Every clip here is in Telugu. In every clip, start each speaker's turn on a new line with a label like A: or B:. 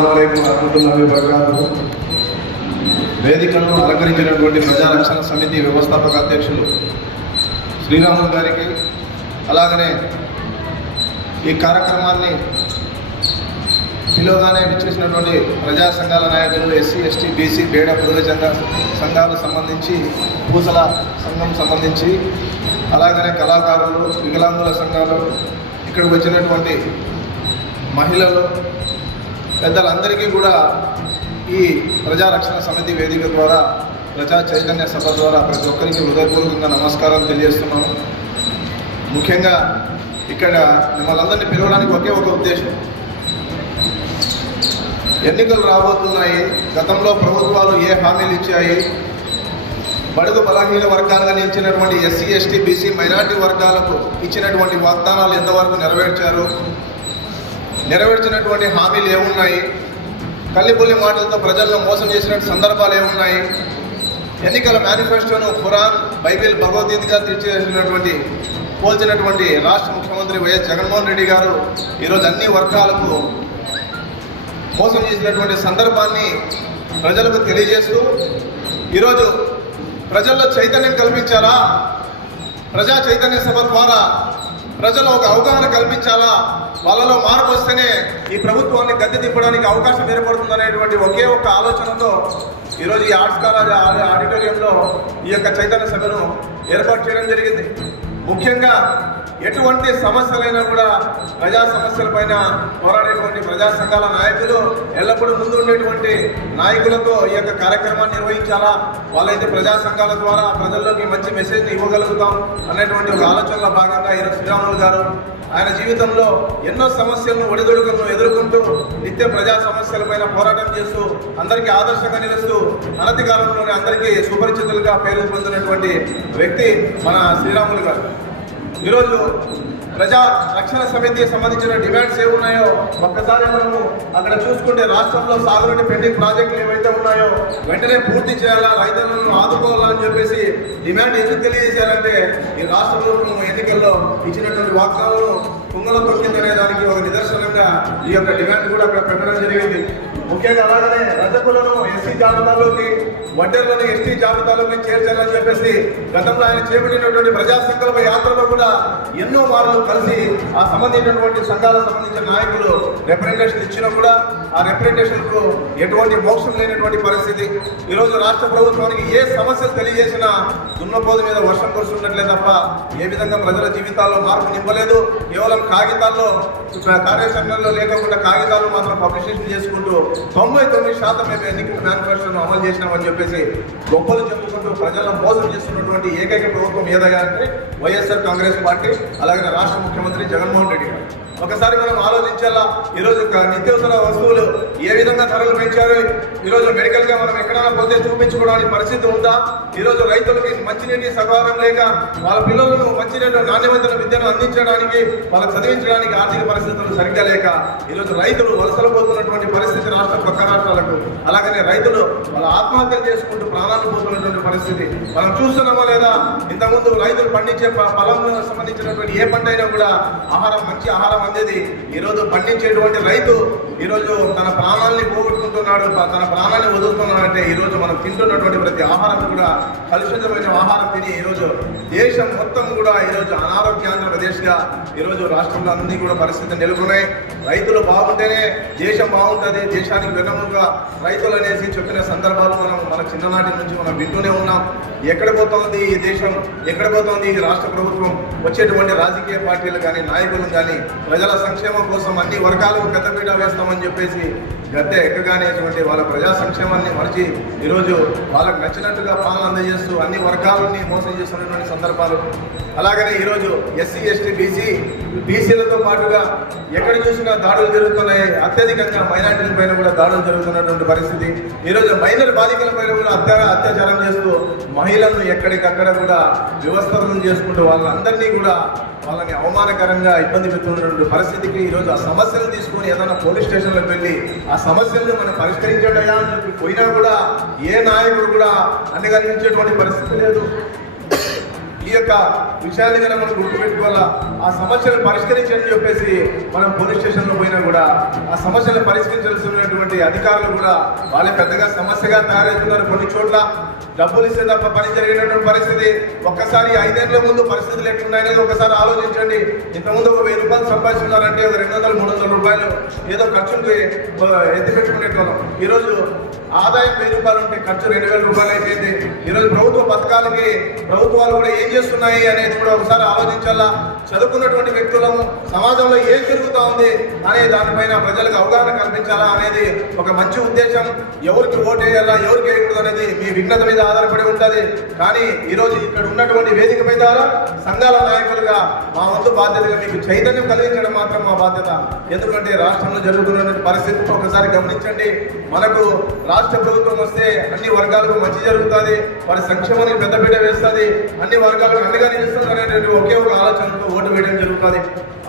A: అస్సలం వరహతుల్లాహి వబరకాతుహు వేదికను అలంకరించినటువంటి ప్రజారక్షణ సమితి వ్యవస్థాపక అధ్యక్షులు శ్రీరాములు గారికి అలాగనే ఈ కార్యక్రమాన్ని పిలువగానే విచ్చేసినటువంటి ప్రజా సంఘాల నాయకులు ఎస్సీ ఎస్టీ బీసీ బేడ పురుగ సంఘ సంఘాలకు సంబంధించి పూసల సంఘం సంబంధించి అలాగనే కళాకారులు వికలాంగుల సంఘాలు ఇక్కడికి వచ్చినటువంటి మహిళలు పెద్దలందరికీ కూడా ఈ ప్రజారక్షణ సమితి వేదిక ద్వారా ప్రజా చైతన్య సభ ద్వారా ప్రతి ఒక్కరికి హృదయపూర్వకంగా నమస్కారం తెలియజేస్తున్నాము. ముఖ్యంగా ఇక్కడ మిమ్మల్ని అందరినీ పిలవడానికి ఒకే ఒక ఉద్దేశం. ఎన్నికలు రాబోతున్నాయి గతంలో ప్రభుత్వాలు ఏ హామీలు ఇచ్చాయి? బడుగు బలహీన వర్గాలుగా నిలిచినటువంటి ఎస్సీ ఎస్టీ బీసీ మైనార్టీ వర్గాలకు ఇచ్చినటువంటి వాగ్దానాలు ఎంతవరకు నెరవేర్చారు? నెరవేర్చినటువంటి హామీలు ఏమున్నాయి? కల్లిపుల్లి మాటలతో ప్రజలను మోసం చేసిన సందర్భాలు ఏమున్నాయి? ఎన్నికల మేనిఫెస్టోను ఖురాన్ బైబిల్ భగవద్గీతగా తీర్చిదిద్దినటువంటి పోల్చినటువంటి రాష్ట్ర ముఖ్యమంత్రి వైఎస్ జగన్మోహన్ రెడ్డి గారు ఈరోజు అన్ని వర్గాలకు మోసం చేసినటువంటి సందర్భాన్ని ప్రజలకు తెలియజేస్తూ ఈరోజు ప్రజల్లో చైతన్యం కల్పించారా? ప్రజా చైతన్య సభ ద్వారా ప్రజలు ఒక అవగాహన కల్పించాలా? వాళ్ళలో మార్పు వస్తేనే ఈ ప్రభుత్వాన్ని గద్దె దింపడానికి అవకాశం ఏర్పడుతుందనేటువంటి ఒకే ఒక్క ఆలోచనతో ఈరోజు ఈ ఆర్ట్స్ కాలేజ్ ఆడిటోరియంలో ఈ యొక్క చైతన్య సభను ఏర్పాటు చేయడం జరిగింది. ముఖ్యంగా ఎటువంటి సమస్యలైనా కూడా ప్రజా సమస్యలపైన పోరాడేటువంటి ప్రజా సంఘాల నాయకులు ఎల్లప్పుడూ ముందు ఉండేటువంటి నాయకులతో ఈ యొక్క కార్యక్రమాన్ని నిర్వహించాలా? వాళ్ళైతే ప్రజా సంఘాల ద్వారా ప్రజల్లోకి మంచి మెసేజ్ ఇవ్వగలుగుతాం అనేటువంటి ఒక ఆలోచనలో భాగంగా ఈరోజు శ్రీరాములు గారు ఆయన జీవితంలో ఎన్నో సమస్యలను ఒడిదొడుకులను ఎదుర్కొంటూ నిత్య ప్రజా సమస్యలపైన పోరాటం చేస్తూ అందరికీ ఆదర్శంగా నిలుస్తూ అనతి కాలంలోనే అందరికీ సుపరిచితులుగా పేరు పొందినటువంటి వ్యక్తి మన శ్రీరాములు గారు. ఈరోజు ప్రజా రక్షణ సమితికి సంబంధించిన డిమాండ్స్ ఏమున్నాయో ఒక్కసారి మనము అక్కడ చూసుకుంటే రాష్ట్రంలో సాగునీటి పెండింగ్ ప్రాజెక్టులు ఏవైతే ఉన్నాయో వెంటనే పూర్తి చేయాలా రైతులను ఆదుకోవాలని చెప్పేసి డిమాండ్ ఎందుకు తెలియజేశారంటే ఈ రాష్ట్ర ప్రభుత్వం ఎన్నికల్లో ఇచ్చినటువంటి వాగ్దానాలను కుంగల తొక్కిందనే దానికి ఒక నిదర్శనంగా ఈ యొక్క డిమాండ్ కూడా అక్కడ పెట్టడం జరిగింది. ముఖ్యంగా అలాగనే రజకులను ఎస్సీ జాబితాలోకి వడ్డర్లను ఎస్టీ జాబితాలోకి చేర్చాలని చెప్పేసి గతంలో ఆయన చేపట్టినటువంటి ప్రజా సంకల్ప యాత్రలో కూడా ఎన్నో మార్లు కలిసి ఆ సంబంధించినటువంటి సంఘాలకు సంబంధించిన నాయకులు రిప్రజెంటేషన్ ఇచ్చినా కూడా ఆ రిప్రజెంటేషన్కు ఎటువంటి మోక్షం లేనటువంటి పరిస్థితి. ఈరోజు రాష్ట్ర ప్రభుత్వానికి ఏ సమస్యలు తెలియజేసినా దున్నపోదు మీద వర్షం కురుస్తున్నట్లే తప్ప ఏ విధంగా ప్రజల జీవితాల్లో మార్పు నింపలేదు. కేవలం కాగితాల్లో కార్యాచరణలో లేకుండా కాగితాలు మాత్రం పబ్లికేషన్ చేసుకుంటూ తొంభై తొమ్మిది శాతం మేము ఎన్నికల మేనిఫెస్టోను అమలు చేసినామని చెప్పేసి గొప్పలు చెప్పుకుంటూ ప్రజలను మోసం చేస్తున్నటువంటి ఏకైక ప్రభుత్వం ఏదయ్యా అంటే వైఎస్ఆర్ కాంగ్రెస్ పార్టీ అలాగే రాష్ట్ర ముఖ్యమంత్రి జగన్మోహన్ రెడ్డి గారు. ఒకసారి మనం ఆలోచించాలా ఈరోజు ఒక వస్తువులు ఏ విధంగా ధరలు పెంచారు? ఈరోజు మెడికల్గా మనం ఎక్కడైనా పోతే చూపించుకోవడానికి పరిస్థితి ఉందా? ఈరోజు రైతులకి మంచినీటి సకాలం లేక వాళ్ళ పిల్లలను మంచినీళ్ళు నాణ్యమైన విద్యను అందించడానికి వాళ్ళకి చదివించడానికి ఆర్థిక పరిస్థితులు సరిగ్గా లేక ఈరోజు రైతులు వలసలు పోతున్నటువంటి పరిస్థితి రాష్ట్ర పక్క రాష్ట్రాలకు అలాగనే రైతులు వాళ్ళ ఆత్మహత్యలు చేసుకుంటూ ప్రాణాలు పోతున్నటువంటి పరిస్థితి మనం చూస్తున్నామా లేదా? ఇంతకుముందు రైతులు పండించే పొలం సంబంధించినటువంటి ఏ పంట అయినా కూడా ఆహారం మంచి ఆహారం పొందేది ఈరోజు పండించేటువంటి రైతు ఈరోజు తన ప్రాణాలని పోగొట్టుకుంటున్నాడు తన ప్రాణాన్ని వదులుతున్నాడు అంటే ఈరోజు మనం తింటున్నటువంటి ప్రతి ఆహారం కూడా కలుషితమైన ఆహారం తిని ఈరోజు దేశం మొత్తం కూడా ఈరోజు అనారోగ్యాంధ్రప్రదేశ్గా ఈరోజు రాష్ట్రంలో అన్ని కూడా పరిస్థితి నెలకొన్నాయి. రైతులు బాగుంటేనే దేశం బాగుంటుంది దేశానికి వెన్నముగా. రైతులు అనేసి చెప్పిన సందర్భాలు మనం మన చిన్ననాటి నుంచి మనం వింటూనే ఉన్నాం. ఎక్కడ పోతోంది ఈ దేశం? ఎక్కడ పోతోంది ఈ రాష్ట్ర ప్రభుత్వం? వచ్చేటువంటి రాజకీయ పార్టీలు కానీ నాయకులు కానీ ప్రజల సంక్షేమం కోసం అన్ని వర్గాలకు పెద్దపీట వేస్తామని చెప్పేసి గద్దె ఎక్కగానేటువంటి వాళ్ళ ప్రజా సంక్షేమాన్ని మరిచి ఈరోజు వాళ్ళకు నచ్చినట్టుగా పాలన అందజేస్తూ అన్ని వర్గాలని మోసం చేస్తున్నటువంటి సందర్భాలు. అలాగనే ఈరోజు ఎస్సీ ఎస్టీ బీసీ బీసీలతో పాటుగా ఎక్కడ చూసినా దాడులు జరుగుతున్నాయి. అత్యధికంగా మైనార్టీల పైన కూడా దాడులు జరుగుతున్నటువంటి పరిస్థితి. ఈరోజు మైనర్ బాలికల పైన కూడా అత్యా అత్యాచారం చేస్తూ మహిళలను ఎక్కడికక్కడ కూడా వ్యవస్థలను చేసుకుంటూ వాళ్ళందరినీ కూడా వాళ్ళని అవమానకరంగా ఇబ్బంది పెడుతున్నటువంటి పరిస్థితికి ఈరోజు ఆ సమస్యలు తీసుకొని ఏదైనా పోలీస్ స్టేషన్లకు వెళ్ళి ఆ సమస్యలను మనం పరిష్కరించడయా అని చెప్పి పోయినా కూడా ఏ నాయకుడు కూడా అండగలిగించేటువంటి పరిస్థితి లేదు. ఈ యొక్క విషయాన్ని కనుక మనం గుర్తుపెట్టుకోవాలా? ఆ సమస్యను పరిష్కరించని చెప్పేసి మనం పోలీస్ స్టేషన్లో పోయినా కూడా ఆ సమస్యను పరిష్కరించాల్సినటువంటి అధికారులు కూడా వాళ్ళే పెద్దగా సమస్యగా తయారవుతున్నారు కొన్ని చోట్ల. డబ్బులు ఇస్తే తప్ప పని జరిగినటువంటి పరిస్థితి. ఒక్కసారి ఐదేళ్ళ ముందు పరిస్థితులు ఎట్లున్నాయనేది ఒకసారి ఆలోచించండి. ఇంతకుముందు ఒక వెయ్యి రూపాయలు సంపాదిస్తున్నారంటే ఒక రెండు వందలు మూడు వందల రూపాయలు ఏదో ఖర్చుకి ఎత్తి పెట్టుకునేటోళ్ళం. ఈరోజు ఆదాయం వెయ్యి రూపాయలు ఉంటే ఖర్చు రెండు వేల రూపాయలు అయిపోయింది. ఈరోజు ప్రభుత్వ పథకాలకి ప్రభుత్వాలు కూడా ఏం చేస్తున్నాయి అనేది కూడా ఒకసారి ఆలోచించాలా? చదువుకున్నటువంటి వ్యక్తులము సమాజంలో ఏం జరుగుతూ ఉంది అనే దానిపైన ప్రజలకు అవగాహన కల్పించాలా అనేది ఒక మంచి ఉద్దేశం. ఎవరికి ఓటు వేయాలా ఎవరికి వేయకూడదు అనేది మీ విఘ్నత మీద ఆధారపడి ఉంటుంది. కానీ ఈరోజు ఇక్కడ ఉన్నటువంటి వేదిక మీద సంఘాల నాయకులుగా మా వంతు బాధ్యతగా మీకు చైతన్యం కలిగించడం మాత్రం మా బాధ్యత. ఎందుకంటే రాష్ట్రంలో జరుగుతున్నటువంటి పరిస్థితిని ఒకసారి గమనించండి. మనకు రాష్ట్ర ప్రభుత్వం వస్తే అన్ని వర్గాలకు మంచి జరుగుతుంది. వారి సంక్షేమానికి పెద్దపీట వేస్తుంది. అన్ని వర్గాలకు అండగా నిలుస్తుంది అనేటువంటి ఒకే ఒక ఆలోచనతో ఓటు వేయడం జరుగుతుంది.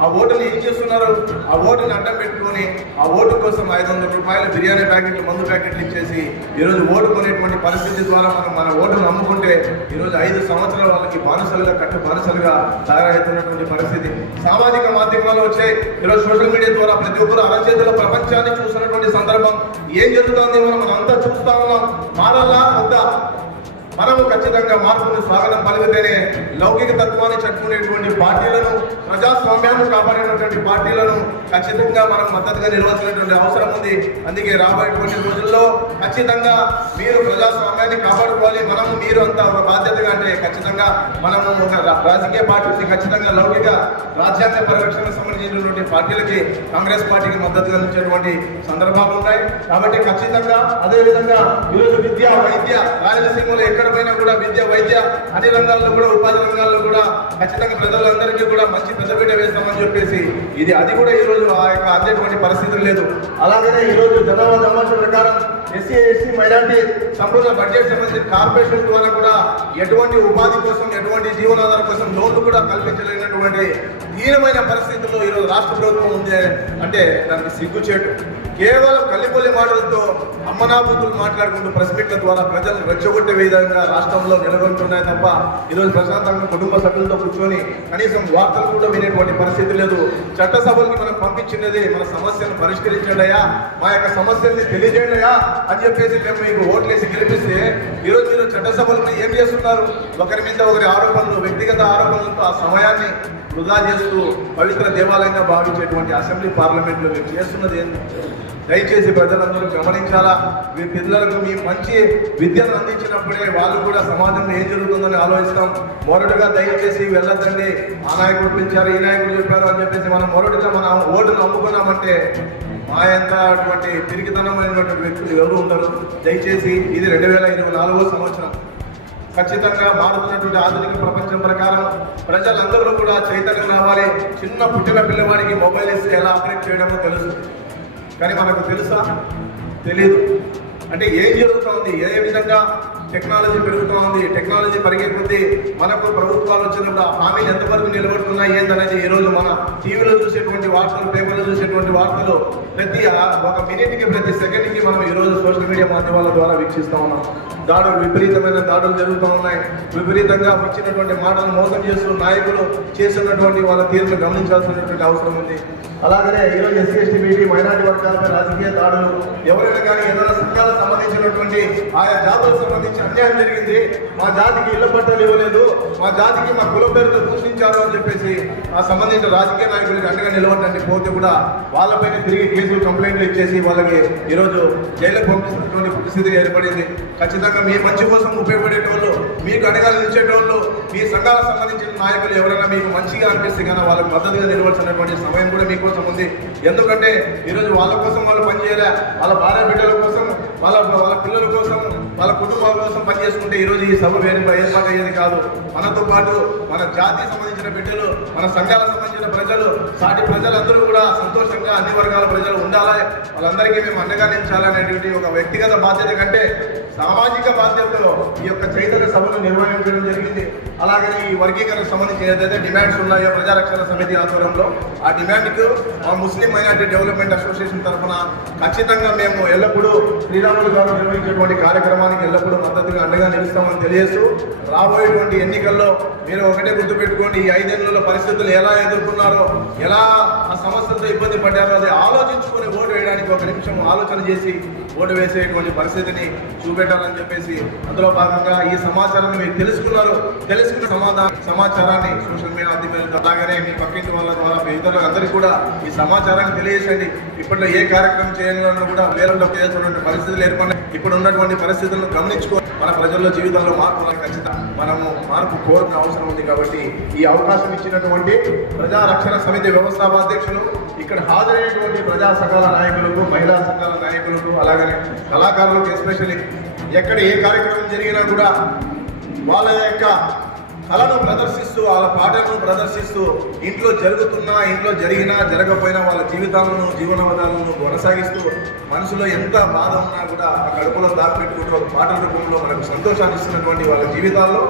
A: ఆ ఓటుని ఏం చేస్తున్నారు? ఆ ఓటుని అడ్డం పెట్టుకొని ఆ ఓటు కోసం ఐదు వందల రూపాయలు బిర్యానీ ప్యాకెట్లు మందు ప్యాకెట్లు ఇచ్చేసి ఈరోజు ఓటు కొనేటువంటి పరిస్థితి ద్వారా మనం మన ఓటును నమ్ముకుంటే ఈరోజు ఐదు సంవత్సరాల వాళ్ళకి బానిసలుగా కట్టు బానిసలుగా తయారవుతున్నటువంటి పరిస్థితి. సామాజిక మాధ్యమాలు వచ్చే ఈరోజు సోషల్ మీడియా ద్వారా ప్రతి ఒక్కరు అరచేతుల ప్రపంచాన్ని చూస్తున్నటువంటి సందర్భం. ఏం జరుగుతుంది? మనం అంతా చూస్తా ఉన్నాం. మారాలా వద్దా? మనము ఖచ్చితంగా మార్పును స్వాగతం పలికితేనే లౌకిక తత్వాన్ని చట్టుకునేటువంటి పార్టీలను ప్రజాస్వామ్యాన్ని కాపాడేటువంటి పార్టీలను ఖచ్చితంగా మనం మద్దతుగా నిలవాల్సినటువంటి అవసరం ఉంది. అందుకే రాబోయేటువంటి రోజుల్లో ఖచ్చితంగా మీరు ప్రజాస్వామ్యాన్ని కాపాడుకోవాలి. మనము మీరు అంతా ఒక బాధ్యతగా అంటే ఖచ్చితంగా మనము ఒక రాజకీయ పార్టీని ఖచ్చితంగా లౌకిక రాజ్యాంగ పరిరక్షణకు సంబంధించినటువంటి పార్టీలకి కాంగ్రెస్ పార్టీకి మద్దతుగా ఇచ్చేటువంటి సందర్భాలు ఉన్నాయి. కాబట్టి ఖచ్చితంగా అదేవిధంగా ఈరోజు విద్య వైద్య రాయలసీమలో ఎక్కడ పోయినా కూడా విద్య వైద్య అన్ని రంగాల్లో కూడా ఉపాధి రంగాల్లో కూడా ఖచ్చితంగా ప్రజలందరికీ కూడా మంచి పెద్దపీట వేస్తామని చెప్పేసి ఇది అది కూడా ఈ రోజు ఆ యొక్క అందేటువంటి పరిస్థితులు లేదు. అలాగనే ఈ రోజు జనాభా సమాచారం ప్రకారం ఎస్సీ ఎస్సీ మైనార్టీ సంపూర్ణ బడ్జెట్ సంబంధించిన కార్పొరేషన్ ద్వారా కూడా ఎటువంటి ఉపాధి కోసం ఎటువంటి జీవనాధారం కోసం లోన్లు కూడా కల్పించలేనటువంటి దీనమైన పరిస్థితుల్లో ఈరోజు రాష్ట్ర ప్రభుత్వం ఉంది అంటే దానికి సిగ్గుచేటు. కేవలం కల్లిపల్లి మాటలతో అమ్మనాబూతులు మాట్లాడుకుంటూ ప్రెస్ మీట్ల ద్వారా ప్రజలను రెచ్చగొట్టే విధంగా రాష్ట్రంలో నెలకొంటున్నాయి తప్ప ఈరోజు ప్రశాంతంగా కుటుంబ సభ్యులతో కూర్చొని కనీసం వార్తలు కూడా వినేటువంటి పరిస్థితి లేదు. చట్టసభలకి మనం పంపించినది మన సమస్యను పరిష్కరించడయా? మా యొక్క సమస్యల్ని తెలియజేయడయా? అని చెప్పేసి మేము మీకు ఓట్లేసి గెలిపిస్తే ఈరోజు మీరు చట్టసభలను ఏం చేస్తున్నారు? ఒకరి మీద ఒకరి ఆరోపణలు వ్యక్తిగత ఆరోపణలతో ఆ సమయాన్ని వృధా చేస్తూ పవిత్ర దేవాలయంగా భావించేటువంటి అసెంబ్లీ పార్లమెంట్లో మీరు చేస్తున్నది ఏంటి? దయచేసి ప్రజలందరూ గమనించాలా? మీ పిల్లలకు మీ మంచి విద్యను అందించినప్పుడే వాళ్ళు కూడా సమాజంలో ఏం జరుగుతుందని ఆలోచిస్తాం. మొరటుగా దయచేసి వెళ్ళొద్దండి. ఆ నాయకుడు పిలిచారు ఈ నాయకుడు చెప్పారు అని చెప్పేసి మనం మొరటుగా మన ఓటును అమ్ముకున్నామంటే మా ఎంత అటువంటి తిరిగితనమైనటువంటి వ్యక్తులు ఎవరు ఉండరు. దయచేసి ఇది రెండు వేల ఇరవై నాలుగో సంవత్సరం. ఖచ్చితంగా మారుతున్నటువంటి ఆధునిక ప్రపంచం ప్రకారం ప్రజలందరూ కూడా చైతన్యం రావాలి. చిన్న పుట్టిన పిల్లవాడికి మొబైల్ ఇస్తే ఎలా ఆపరేట్ చేయడమో తెలుసు. కానీ మనకు తెలుసా? తెలియదు అంటే ఏం జరుగుతుంది? ఏ విధంగా టెక్నాలజీ పెరుగుతూ ఉంది టెక్నాలజీ పెరిగే మనకు ప్రభుత్వాలు వచ్చినప్పుడు ఆ హామీలు ఎంతవరకు నిలబడుతున్నాయి ఏందనేది ఈ రోజు మన టీవీలో చూసేటువంటి వార్తలు పేపర్లో చూసేటువంటి వార్తలు ప్రతి ఒక మినిట్కి ప్రతి సెకండ్కి మనం ఈ రోజు సోషల్ మీడియా మాధ్యమాల ద్వారా వీక్షిస్తూ ఉన్నాం. దాడులు విపరీతమైన దాడులు జరుగుతూ ఉన్నాయి. విపరీతంగా వచ్చినటువంటి మాటలు మోసం చేస్తూ నాయకులు చేస్తున్నటువంటి వాళ్ళ తీరును గమనించాల్సినటువంటి అవసరం ఉంది. అలాగనే ఈరోజు ఎస్సీ ఎస్టీ బీటీ మైనార్టీ వర్గాలపై రాజకీయ దాడులు ఎవరైనా కానీ ఏదైనా సంఘాలకు సంబంధించినటువంటి ఆయా జాతులకు సంబంధించి అన్యాయం జరిగింది. మా జాతికి ఇళ్ళ పట్టాలు ఇవ్వలేదు. మా జాతికి మా కుల పేరుతో దూషించారు అని చెప్పేసి ఆ సంబంధించిన రాజకీయ నాయకులకి అండగా నిలవడానికి పోతే కూడా వాళ్ళపైన తిరిగి కేసులు కంప్లైంట్లు ఇచ్చేసి వాళ్ళకి ఈరోజు జైలు పంపిస్తున్నటువంటి పరిస్థితి ఏర్పడింది. ఖచ్చితంగా మీ మంచి కోసం ఉపయోగపడేటోళ్ళు మీకు అడగాలు నిలిచేటోళ్ళు మీ సంఘాలకు సంబంధించిన నాయకులు ఎవరైనా మీకు మంచిగా అనిపిస్తే కానీ వాళ్ళకి మద్దతుగా నిలవాల్సినటువంటి సమయం కూడా మీకోసం ఉంది. ఎందుకంటే ఈరోజు వాళ్ళ కోసం వాళ్ళు పనిచేయలే వాళ్ళ భార్య బిడ్డల కోసం వాళ్ళ వాళ్ళ పిల్లల కోసం వాళ్ళ కుటుంబాల కోసం పనిచేసుకుంటే ఈరోజు ఈ సభ ఏర్పాటు అయ్యేది కాదు. మనతో పాటు మన జాతికి సంబంధించిన బిడ్డలు మన సంఘాలకు సంబంధించిన ప్రజలు సాటి ప్రజలందరూ కూడా సంతోషంగా అన్ని వర్గాల ప్రజలు ఉండాలి? వాళ్ళందరికీ మేము అండగా నిలిచాలనేటువంటి ఒక వ్యక్తిగత బాధ్యత కంటే సామాజిక బాధ్యతలో ఈ యొక్క చైతన్య సభను నిర్వహించడం జరిగింది. అలాగనే ఈ వర్గీకరణకు సంబంధించి ఏదైతే డిమాండ్స్ ఉన్నాయో ప్రజారక్షణ సమితి ఆధ్వర్యంలో ఆ డిమాండ్కు మా ముస్లిం మైనార్టీ డెవలప్మెంట్ అసోసియేషన్ తరఫున ఖచ్చితంగా మేము ఎల్లప్పుడూ శ్రీరాములు గారు నిర్వహించేటువంటి కార్యక్రమానికి ఎల్లప్పుడూ మద్దతుగా అండగా నిలుస్తామని తెలియజేస్తూ రాబోయేటువంటి ఎన్నికల్లో మీరు ఒకటే గుర్తుపెట్టుకోండి ఈ ఐదేళ్ళలో పరిస్థితులు ఎలా ఎదుర్కొన్నారో ఎలా ఆ సమస్యలతో ఇబ్బంది పడ్డారో అది ఆలోచించుకొని ఓటు వేయడానికి ఒక నిమిషం ఆలోచన చేసి ఓటు వేసేటువంటి పరిస్థితిని చూపెట్టాలని చెప్పేసి అందులో భాగంగా ఈ సమాచారాన్ని మీరు తెలుసుకున్నారు. తెలుసుకున్న సమాధానం సమాచారాన్ని సోషల్ మీడియా మాధ్యమాలతో అలాగనే మీ పక్కింటి వాళ్ళ ద్వారా మీ ఇతరులందరికీ కూడా ఈ సమాచారాన్ని తెలియజేయండి. ఇప్పట్లో ఏ కార్యక్రమం చేయాలన్నా కూడా వేలలో చేయాల్సినటువంటి పరిస్థితులు ఏర్పడినాయి. ఇప్పుడు ఉన్నటువంటి పరిస్థితులను గమనించుకో మన ప్రజల్లో జీవితంలో మార్పు ఖచ్చితంగా. మనము మార్పు కోరిన అవసరం ఉంది కాబట్టి ఈ అవకాశం ఇచ్చినటువంటి ప్రజా రక్షణ సమితి వ్యవస్థాపాధ్యక్షులు ఇక్కడ హాజరైనటువంటి ప్రజా సంఘాల నాయకులకు మహిళా సంఘాల నాయకులకు అలాగనే కళాకారులకు ఎస్పెషల్లీ ఎక్కడ ఏ కార్యక్రమం జరిగినా కూడా వాళ్ళ యొక్క కళను ప్రదర్శిస్తూ వాళ్ళ పాటలను ప్రదర్శిస్తూ ఇంట్లో జరుగుతున్నా ఇంట్లో జరిగినా జరగకపోయినా వాళ్ళ జీవితాలను జీవనోపాధాలను కొనసాగిస్తూ మనసులో ఎంత బాధ ఉన్నా కూడా ఆ కడుపులో దాచిపెట్టుకుంటూ ఒక పాటల రూపంలో మనకు సంతోషాన్ని ఇస్తున్నటువంటి వాళ్ళ జీవితాల్లో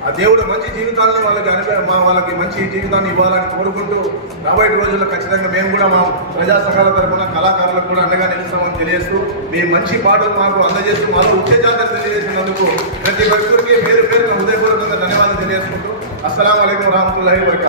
A: ఆ దేవుడు మంచి జీవితాలని వాళ్ళకి అనుభవ మా వాళ్ళకి మంచి జీవితాన్ని ఇవ్వాలని కోరుకుంటూ రాబోయే రోజుల్లో ఖచ్చితంగా మేము కూడా మా ప్రజా సంఘాల తరఫున కళాకారులకు కూడా అండగా నిలుస్తామని తెలియజేస్తూ మీ మంచి పాటలు మాకు అందజేస్తూ మాలో ఉత్తేజాన్ని తెలియజేస్తూ ప్రతి ఒక్కరికి